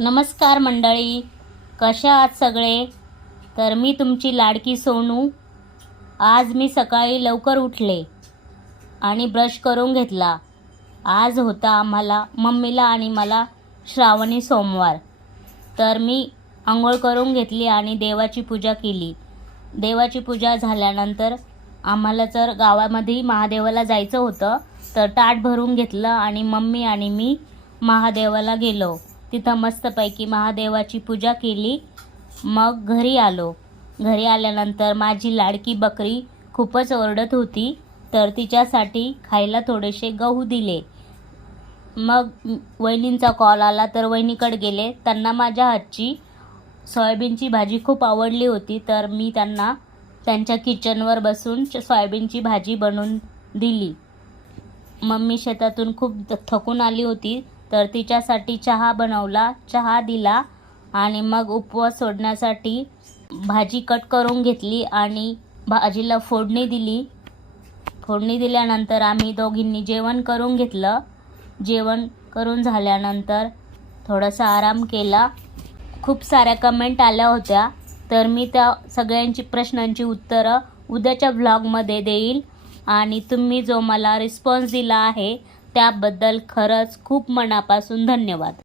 नमस्कार मंडळी कशा आहात सगळे? तर मी तुमची लाडकी सोनू. आज मी सकाळी लवकर उठले आणि ब्रश करून घेतला. आज होता आम्हाला मम्मीला आणि मला श्रावणी सोमवार. तर मी आंघोळ करून घेतली आणि देवाची पूजा केली. देवाची पूजा झाल्यानंतर आम्हाला जर गावामध्ये महादेवाला जायचं होतं तर ताट भरून घेतलं आणि मम्मी आणि मी महादेवाला गेलो. तिथं मस्तपैकी महादेवाची पूजा केली. मग घरी आलो. घरी आल्यानंतर माझी लाडकी बकरी खूपच ओरडत होती तर तिच्यासाठी खायला थोडेसे गहू दिले. मग वहिनींचा कॉल आला तर वहिनीकडे गेले. त्यांना माझ्या हातची सोयाबीनची भाजी खूप आवडली होती तर मी त्यांना त्यांच्या किचनवर बसून सोयाबीनची भाजी बनवून दिली. मम्मी शेतातून खूप थकून आली होती तर तिच्यासाठी चहा बनवला चहा दिला आणि मग उपवास सोडण्यासाठी भाजी कट करून घेतली आणि भाजीला फोडणी दिली. फोडणी दिल्यानंतर आम्ही दोघींनी जेवण करून घेतलं. जेवण करून झाल्यानंतर थोडासा आराम केला. खूप साऱ्या कमेंट आल्या होत्या तर मी त्या सगळ्यांची प्रश्नांची उत्तरं उद्याच्या व्लॉगमध्ये देईल. आणि तुम्ही जो मला रिस्पॉन्स दिला आहे त्याबद्दल खरंच खूप मनापासून धन्यवाद.